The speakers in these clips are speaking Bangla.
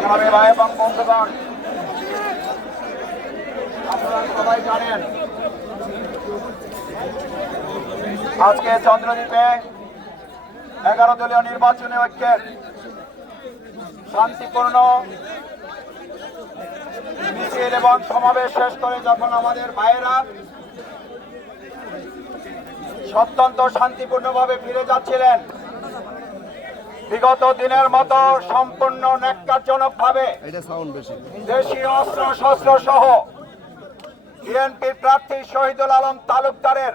সংগ্রামী ভাই এবং বন্ধুগণ, আপনারা সবাই জানেন আজকে চন্দ্রদ্বীপে 11 দলীয় নির্বাচনী ঐক্যের শান্তিপূর্ণ মিছিল এবং সমাবেশ শেষ করে যখন আমাদের ভাইয়েরা অত্যন্ত শান্তিপূর্ণভাবে ফিরে যাচ্ছিলেন, বিগত দিনের মতো সম্পূর্ণ ন্যাক্কারজনকভাবে দেশীয় অস্ত্র শস্ত্র সহ বিএনপি প্রার্থী শহীদুল আলম তালুকদারের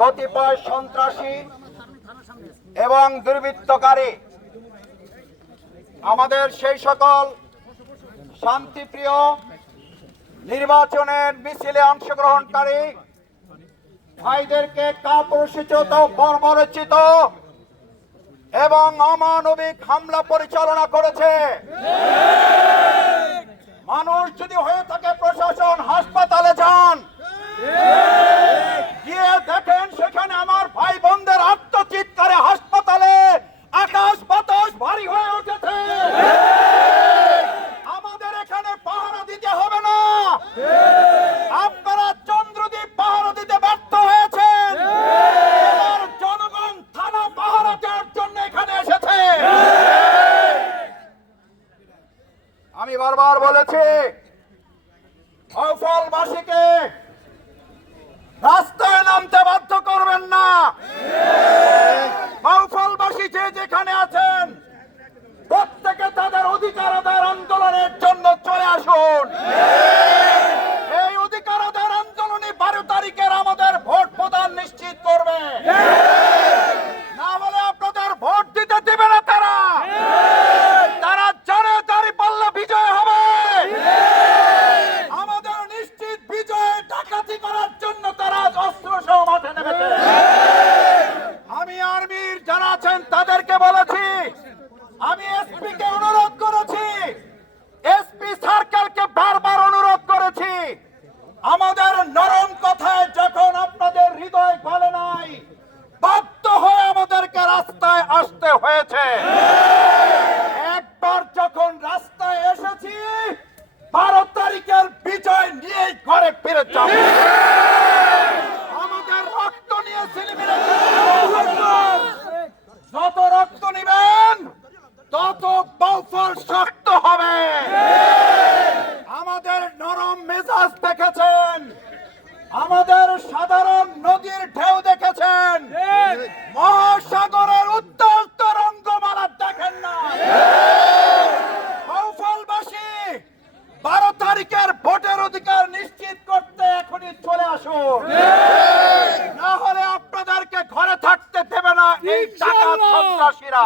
কতিপয় সন্ত্রাসী এবং দুর্বৃত্তকারী আমাদের সেই সকল শান্তিপ্রিয় নির্বাচনের মিছিলে অংশগ্রহণকারী ভাইদেরকে কাপুরুষোচিত, বর্বরোচিত এবং অমানবিক হামলা পরিচালনা করেছে। মানুষ যদি হয়ে থাকে প্রশাসন হাসপাতালে যান, গিয়ে দেখেন সেখানে আমার ভাই বোনদের আত্মচিৎকারে হাসপাতালে আকাশ বাতাস ভারী হয়ে উঠেছে। আমাদের এখানে পাহারা দিতে হবে না, আপনারা চন্দ্রদ্বীপ পাহারা দিতে ব্যর্থ হয়েছেন। জনগণ থানা পাহারা দেওয়ার জন্য এখানে এসেছে। আমি বারবার বলেছি, বাউফলবাসীকে রাস্তায় নামতে বাধ্য করবেন না। বাউফলবাসী যে যেখানে আছেন প্রত্যেকে তাদের অধিকার আদায়ের আন্দোলনের জন্য চলে আসুন। এই অধিকার আদায়ের আন্দোলনে 12 তারিখের আমাদের ভোট প্রদান নিশ্চিত করবে, না হলে আপনাদের ভোট দিতে দেবে না। তারা জানে দাঁড়িপাল্লা বিজয় হবে। আমাদের নিশ্চিত বিজয় ডাকাতি করার জন্য তারা অস্ত্র সহ মাঠে নেমেছে। আমি আর্মির যারা আছেন তাদেরকে বলেছি, আমি এসপি কে অনুরোধ করেছি, এসপি সার্কেলকে বারবার অনুরোধ করেছি, আমাদের নরম কথায় যখন আপনাদের হৃদয় গলে নাই, বাধ্য হয়ে আমাদেরকে রাস্তায় আসতে হয়েছে। একবার যখন রাস্তায় এসেছি, 12 তারিখের বিজয় নিয়েই ঘরে ফিরে যাব। আমাদের রক্ত নিয়ে যত রক্ত নিবেন তত বাউফল শক্ত হবে। আমাদের নরম মেজাজ দেখেছেন, আমাদের সাধারণ নদীর ঢেউ দেখেছেন, মহাসাগরের উত্তাল তরঙ্গমালা দেখেন না। বাউফলবাসী 12 তারিখের ভোটের অধিকার নিশ্চিত করতে এখনই চলে আসুন, না হলে আপনাদেরকে ঘরে থাকতে দেবে না এই ডাকাত সন্ত্রাসীরা।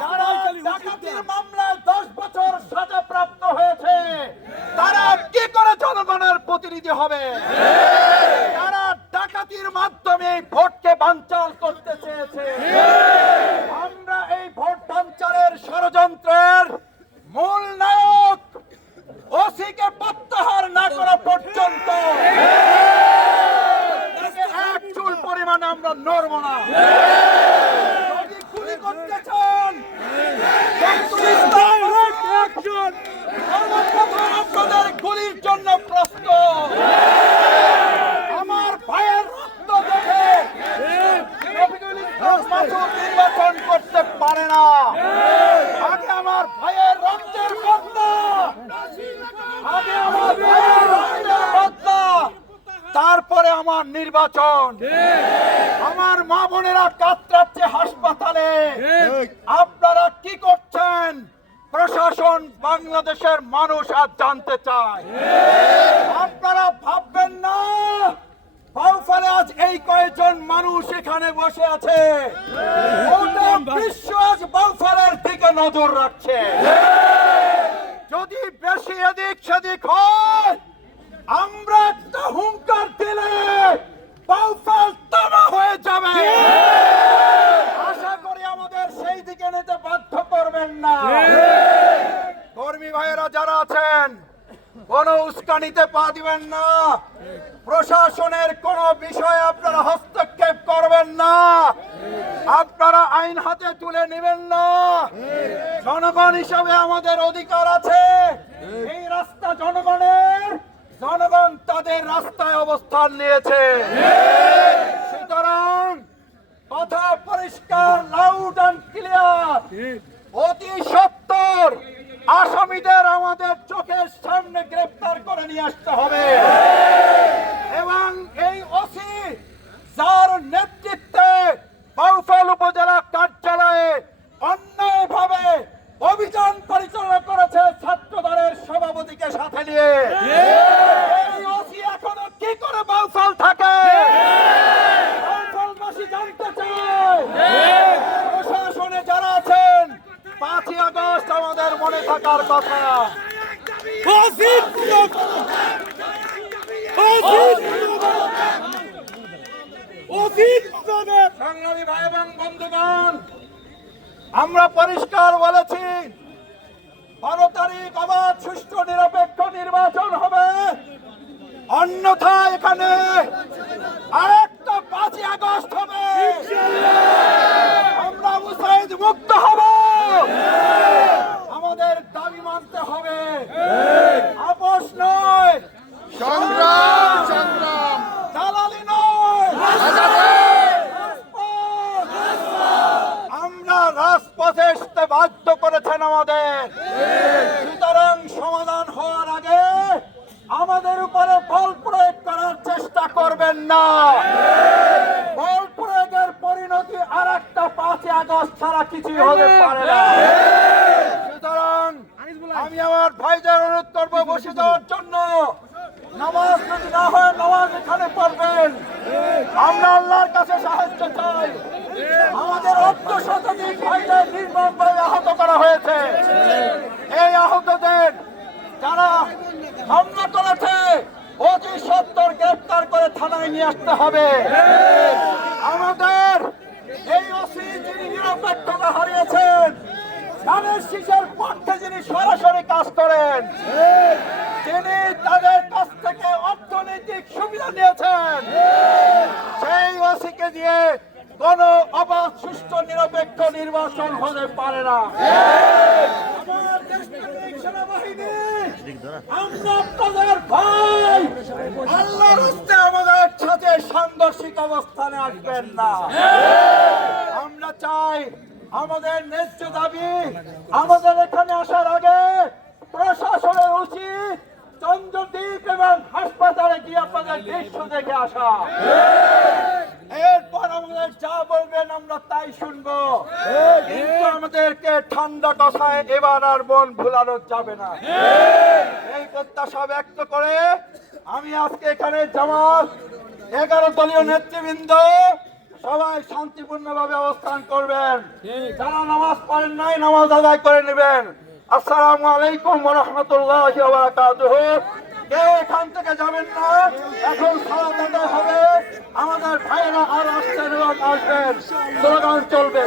যারা ডাকাতির মামলায় 10 বছর সাজাপ্রাপ্ত হয়েছে, তারা কি করে জনগণের প্রতিনিধি হবে? তারা ডাকাতির মাধ্যমে ভোটকে বানচাল করতে চেয়েছে। আমরা এই ভোট বানচালের ষড়যন্ত্রের মূল নায়ক ওসিকে প্রত্যাহার না করা পর্যন্ত এক চুল পরিমাণে আমরা নড়ব না। যদি গুলি করতে চান, আপনাদের গুলির জন্য প্রস্তুত। আমার ভাইয়ের রক্ত দেখে নির্বাচন করতে পারে না। আগে আমার ভাইয়ের রক্তের বদলা, আগে আমার ভাইয়ের রক্তের বদলা, তারপরে আমার নির্বাচন। আমার মা বোনেরা কাতরাচ্ছে হাসপাতালে, আপনারা কি করছেন? প্রশাসন, বাংলাদেশের মানুষ আজ জানতে চায়। আপনারা ভাববেন না বাউফলে আজ এই কয়েকজন মানুষ এখানে বসে আছে, গোটা বিশ্ব আজ বাউফলের দিকে নজর রাখছে। যদি বেশি এদিক সেদিক হয়, আমরা একটা হুঙ্কার দিলে বাউফল তামা হয়ে যাবে। আশা করি আমাদের সেই দিকে নিতে বাধ্য করবেন না। কর্মী ভাইয়েরা যারা আছেন, কোন উস্কানিতে পা দিবেন না। প্রশাসনের কোন বিষয়ে আপনারা হস্তক্ষেপ করবেন না। আপনারা আইন হাতে তুলে নেবেন না। জনগণ হিসাবে আমাদের অধিকার আছে। এই রাস্তা জনগণের, জনগণ তাদের রাস্তায় অবস্থান নিয়েছে। সুতরাং কথা পরিষ্কার, লাউড অ্যান্ড ক্লিয়ার, অতি সত্বর আসামিদের আমাদের চোখের সামনে গ্রেফতার করে নিয়ে আসতে হবে। এবং এই ওসি যার নেতৃত্বে বাউফল উপজেলা কার্যালয়ে অন্যায়ভাবে অভিযান পরিচালনা করেছে ছাত্র দলের সভাপতিকে সাথে নিয়ে, এই ওসি এখনো কি করে বাউফল থাকে? বাউফলবাসী জানতে চায়। প্রশাসনে যারা আছেন, 5ই আগস্ট আমাদের মনে থাকার কথা। সংগ্রামী ভাই এবং বন্ধুগণ, আমরা পরিষ্কার বলেছি 12 তারিখ অবাধ সুষ্ঠু নিরপেক্ষ নির্বাচন হবে, অন্যথায় এখানে আরেকটা 5ই আগস্ট হবে। আমরা মুসাইদ মুক্ত হব, আমাদের দাবি মানতে হবে। আপোষ নয়, সংগ্রাম সংগ্রাম দালালি নয়, আমরা রাজপথে আসতে বাধ্য করেছেন আমাদের। সুতরাং সমাধান হওয়ার আগে আমাদের উপরে বল প্রয়োগ করার চেষ্টা করবেন না। বল প্রয়োগের পরিণতি আর একটা 5ই আগস্ট ছাড়া কিছুই হতে পারে না। সুতরাং আমি আমার ভাইদের অনুরোধ করবো বসে যাওয়ার জন্য। নামাজ যদি না হয় নামাজ এখানে পড়বেন। আমরা আল্লাহর কাছে সাহায্য চাই। আমাদের 8 শতাধিক ভাইদের নির্মমভাবে আহত করা হয়েছে। এই আহতদের যারা হামলা করেছে অতি সত্বর গ্রেফতার করে থানায় নিয়ে আসতে হবে। আমাদের এই ওসি যিনি নিরপেক্ষতা হারিয়েছেন, ধানের শীষের পক্ষে যিনি সরাসরি কাজ করেন, তিনি তাদের কাছ থেকে অর্থনৈতিক সুবিধা নিয়েছেন, সেই ওসিকে দিয়ে কোন অবাধ সুষ্ঠু নিরপেক্ষ নির্বাচন হতে পারে না। আমার দেশপ্রেমিক সেনাবাহিনী, আমরা আপনাদের ভাই, আল্লাহর হস্তে আমাদের সাথে সাংঘর্ষিক অবস্থানে আসবেন না। আমরা চাই আমাদের ন্যায্য দাবি, আমাদের এখানে আসার আগে প্রশাসনের উচিত চন্দ্রদ্বীপ এবং হাসপাতালে গিয়ে আপনাদের দৃশ্য দেখে আসা। এরপর আমাদের যা বলবেন আমরা তাই শুনবো, কিন্তু আমাদেরকে ঠান্ডা কথায় এবার আর মন ভুলানো যাবে না। এই প্রত্যাশা ব্যক্ত করে আমি আজকে এখানে জামাত 11 দলীয় নেতৃবৃন্দ সবাই শান্তিপূর্ণভাবে অবস্থান করবেন। যারা নামাজ পড়েন নাই নামাজ আদায় করে নেবেন। আসসালামু আলাইকুম ওয়া রাহমাতুল্লাহি ওয়া বারাকাতুহু। কেউ এখান থেকে যাবেন না, এখন সালাত আদায় হবে। আমাদের ভাইয়েরা আর আসছেন এবং আসবেন, স্লোগান চলবে।